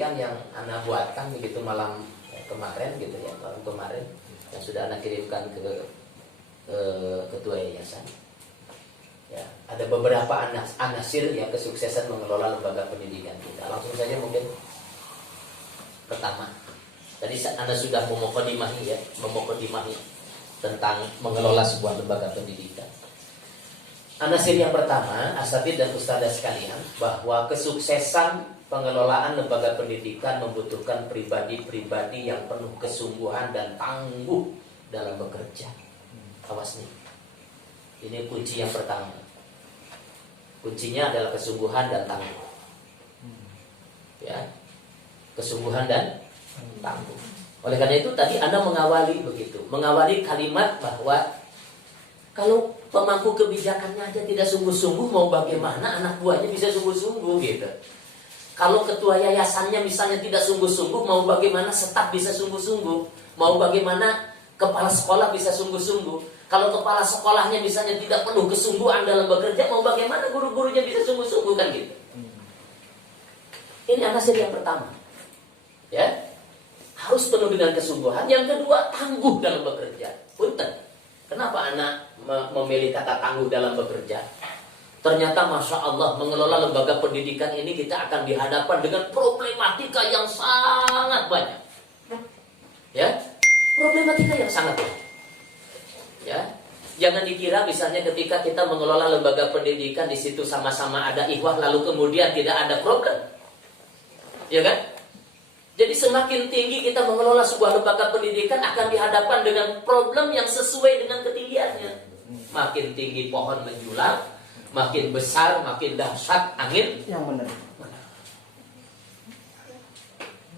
pendidikan yang anak buatkan begitu malam kemarin gitu ya, malam kemarin yang sudah anak kirimkan ke ketua yayasan. Ya, ada beberapa anasir ya kesuksesan mengelola lembaga pendidikan kita. Langsung saja mungkin pertama. Tadi Anda sudah memukadimahi tentang mengelola sebuah lembaga pendidikan. Anasir yang pertama, asatidz dan ustadzah sekalian, bahwa kesuksesan pengelolaan lembaga pendidikan membutuhkan pribadi-pribadi yang penuh kesungguhan dan tangguh dalam bekerja. Awas nih. Ini kunci yang pertama. Kuncinya adalah kesungguhan dan tangguh. Ya. Kesungguhan dan tangguh. Oleh karena itu tadi Anda mengawali kalimat bahwa kalau pemangku kebijakannya aja tidak sungguh-sungguh, mau bagaimana anak buahnya bisa sungguh-sungguh gitu. Kalau ketua yayasannya misalnya tidak sungguh-sungguh, mau bagaimana staf bisa sungguh-sungguh, mau bagaimana kepala sekolah bisa sungguh-sungguh. Kalau kepala sekolahnya misalnya tidak penuh kesungguhan dalam bekerja, mau bagaimana guru-gurunya bisa sungguh-sungguh kan gitu. Ini anasir yang pertama. Ya, harus penuh dengan kesungguhan. Yang kedua, tangguh dalam bekerja. Punten. Kenapa anak memilih kata tangguh dalam bekerja? Ternyata Masya Allah, mengelola lembaga pendidikan ini kita akan dihadapkan dengan problematika yang sangat banyak. Ya, problematika yang sangat banyak. Ya, jangan dikira misalnya ketika kita mengelola lembaga pendidikan di situ sama-sama ada ikhwah lalu kemudian tidak ada problem. Ya kan? Jadi semakin tinggi kita mengelola sebuah lembaga pendidikan akan dihadapkan dengan problem yang sesuai dengan ketinggiannya. Makin tinggi pohon menjulang, makin besar, makin dahsyat angin yang benar.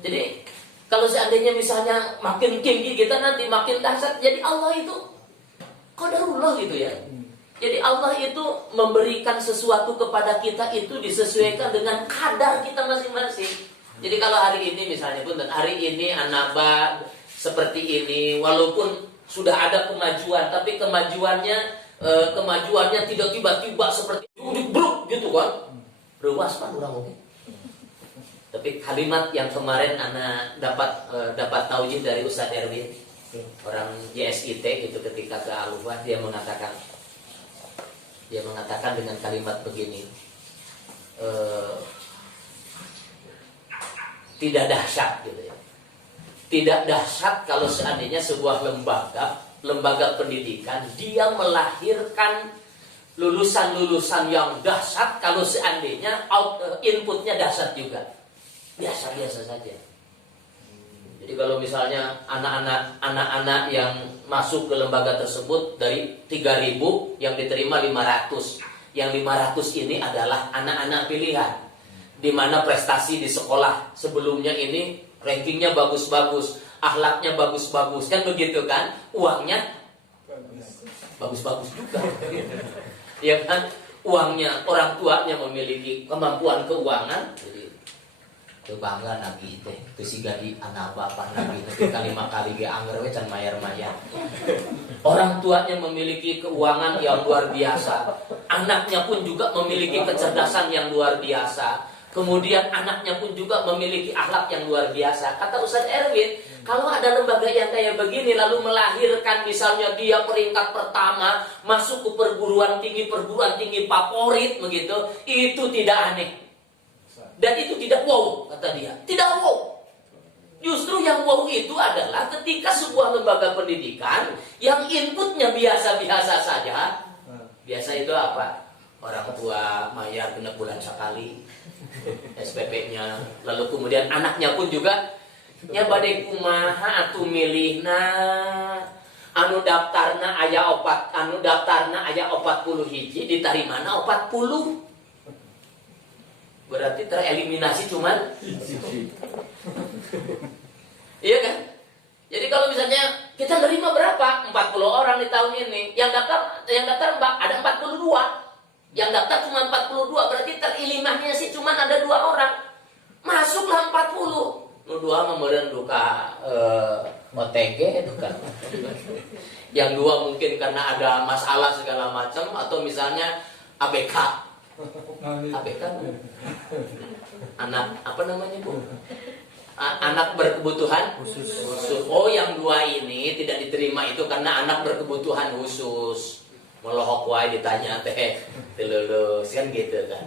Jadi kalau seandainya misalnya makin tinggi kita nanti makin dahsyat. Jadi Allah itu qadarullah gitu ya. Jadi Allah itu memberikan sesuatu kepada kita itu disesuaikan dengan kadar kita masing-masing. Jadi kalau hari ini misalnya pun hari ini Anaba seperti ini, walaupun sudah ada kemajuan, tapi kemajuannya tidak tiba-tiba seperti bruk gitu kan. Ruas kan orang mungkin. Tapi kalimat yang kemarin Ana dapat taujih dari Ustaz Erwin, orang JSIT itu ketika ke Al-Ukhwah dia mengatakan dengan kalimat begini. Tidak dahsyat gitu ya. Tidak dahsyat kalau seandainya sebuah lembaga pendidikan dia melahirkan lulusan-lulusan yang dahsyat kalau seandainya inputnya dahsyat juga. Biasa-biasa saja. Jadi kalau misalnya anak-anak yang masuk ke lembaga tersebut dari 3.000 yang diterima 500. Yang 500 ini adalah anak-anak pilihan. Di mana prestasi di sekolah sebelumnya ini rankingnya bagus-bagus, akhlaknya bagus-bagus, kan begitu kan? Uangnya bagus-bagus juga, ya kan? Uangnya orang tuanya memiliki kemampuan keuangan, jadi kebangga nabi teh, kesiga di anak bapak nabi ketika 5 kali ge anger we can mayar-mayar. Orang tuanya memiliki keuangan yang luar biasa, anaknya pun juga memiliki kecerdasan yang luar biasa. Kemudian anaknya pun juga memiliki akhlak yang luar biasa. Kata Ustaz Erwin, kalau ada lembaga yang kayak begini lalu melahirkan misalnya dia peringkat pertama masuk ke perguruan tinggi favorit begitu, itu tidak aneh. Dan itu tidak wow, kata dia. Tidak wow. Justru yang wow itu adalah ketika sebuah lembaga pendidikan yang inputnya biasa-biasa saja. Biasa itu apa? Orang tua mayar kena bulan sekali SPP-nya, lalu kemudian anaknya pun juga nya bade kumaha atuh milihna anu daftarna aya 40 hiji ditarimana 40. Berarti tereliminasi cuman iya kan? Jadi kalau misalnya kita nerima berapa? 40 orang di tahun ini. Yang daftar ada 42. Yang daftar cuma 42, berarti tereliminasinya sih cuma ada 2 orang. Masuklah 40. Nu 2 memereun duka OTG itu kan. Yang 2 mungkin karena ada masalah segala macam atau misalnya ABK. ABK anak apa namanya Bu? Anak berkebutuhan khusus. Oh, yang 2 ini tidak diterima itu karena anak berkebutuhan khusus. Melohok wae ditanya teh lulus kan gitu kan.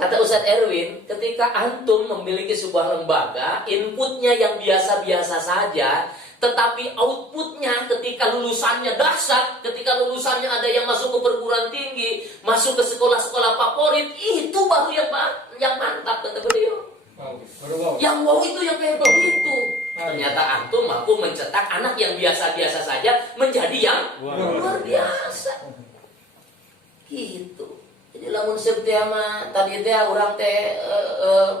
Kata Ustadz Erwin, ketika antum memiliki sebuah lembaga, inputnya yang biasa-biasa saja, tetapi outputnya ketika lulusannya dahsyat, ketika lulusannya ada yang masuk ke perguruan tinggi, masuk ke sekolah-sekolah favorit, itu baru yang mantap kata beliau. Yang wow itu yang kayak begitu. Ternyata antum mampu mencetak anak yang biasa-biasa saja menjadi yang luar biasa. Gitu. Jadi lamun seperti mah tadi teh urang teh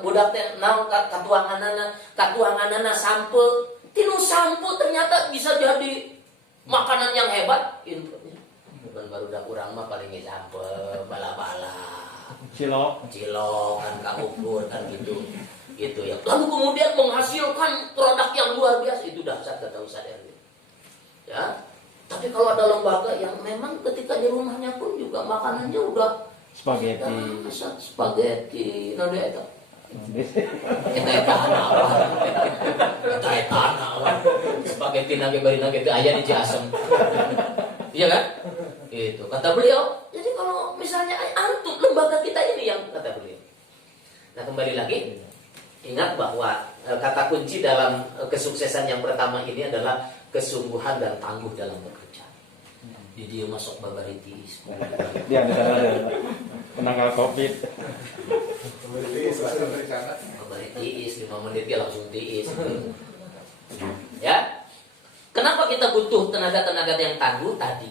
budak teh naon katuanganana sampel. Tinu sampel ternyata bisa jadi makanan yang hebat inputnya. Bukan barudak urang mah paling sampel bala-bala. Cilok kan kaukur kan gitu ya. Lalu kemudian menghasilkan produk yang luar biasa, itu dahsyat kata Ustaz Erwin. Ya. Tapi kalau ada lembaga yang memang ketika di rumahnya pun juga makanannya udah spaghetti nade eta. Eta apa? Spaghetti nage bari nage teh aya di Ciasem. Iya kan? Itu kata beliau. Jadi kalau misalnya antum lembaga kita ini yang kata beliau. Nah, kembali lagi ingat bahwa kata kunci dalam kesuksesan yang pertama ini adalah kesungguhan dan tangguh dalam bekerja. Di dia masuk babaritis. Dia ada penanggal Covid. Babaritis 5 menit dia langsung tiis. Ya. Kenapa kita butuh tenaga-tenaga yang tangguh tadi?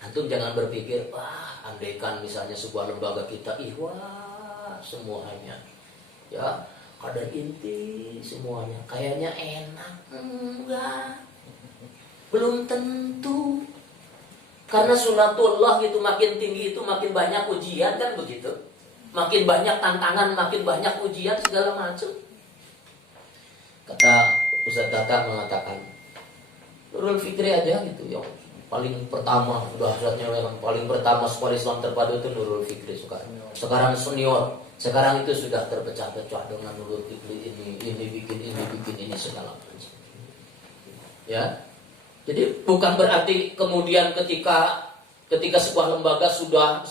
Antum jangan berpikir, wah, andaikan misalnya sebuah lembaga kita, wah, semuanya, ya, kadar inti semuanya, kayaknya enak, enggak, belum tentu, karena sunatullah itu makin tinggi itu makin banyak ujian kan begitu, makin banyak tantangan, makin banyak ujian segala macam. Kata Ustaz Tata mengatakan, Nurul Fikri aja gitu, ya. Paling pertama, dahsyatnya yang paling pertama sekolah Islam terpadu itu Nurul Fikri sekarang senior, sekarang itu sudah terpecah-pecah dengan Nurul Fikri ini bikin ini segala macam. Ya, jadi bukan berarti kemudian ketika sebuah lembaga sudah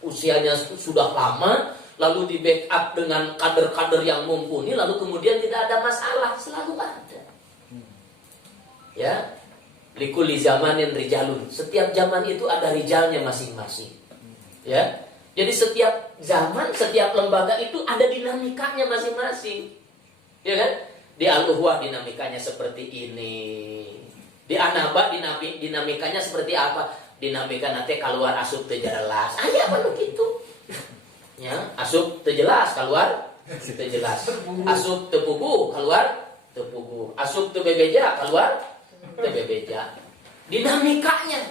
usianya sudah lama, lalu di backup dengan kader-kader yang mumpuni, lalu kemudian tidak ada masalah, selalu ada. Ya, likuli zamanin rijalun. Setiap zaman itu ada rijalnya masing-masing. Ya, jadi setiap zaman, setiap lembaga itu ada dinamikanya masing-masing. Ya kan? Di Al-Uhwah dinamikanya seperti ini. Di Anaba dinamikanya seperti apa? Dinamika nanti keluar asup tejelas. Aya apa gitu? Ya, asup tejelas keluar tejelas. Asup tepugu keluar tepugu. Asup tebebeja keluar bebeja. Dinamikanya,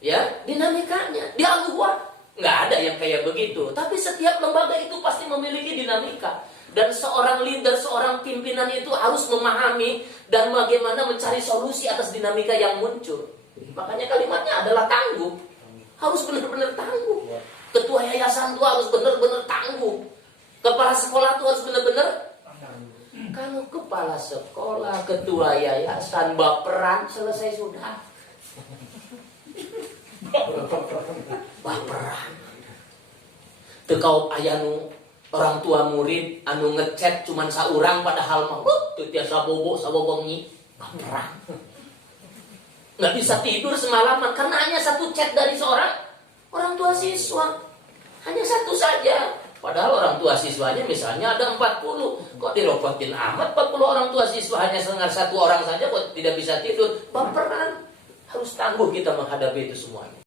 ya, dinamikanya di Al-Uhwah nggak ada yang kayak begitu. Tapi setiap lembaga itu pasti memiliki dinamika. Dan seorang leader, seorang pimpinan itu harus memahami dan bagaimana mencari solusi atas dinamika yang muncul. Makanya kalimatnya adalah tangguh. Harus benar-benar tangguh. Ketua yayasan itu harus benar-benar tangguh. Kepala sekolah itu harus benar-benar. Kalau kepala sekolah, ketua yayasan, baperan, selesai sudah. Baperan. Tekau ayanu orang tua murid anu ngechat cuman saurang padahal mah tuh tiasa bobo sabobengi, baperan. Nggak bisa tidur semalaman karena hanya satu chat dari seorang orang tua siswa. Hanya satu saja. Padahal orang tua siswanya misalnya ada 40. Kok dirobotin amat 40 orang tua siswa hanya dengan satu orang saja kok tidak bisa tidur. Baperan. Harus tangguh kita menghadapi itu semuanya.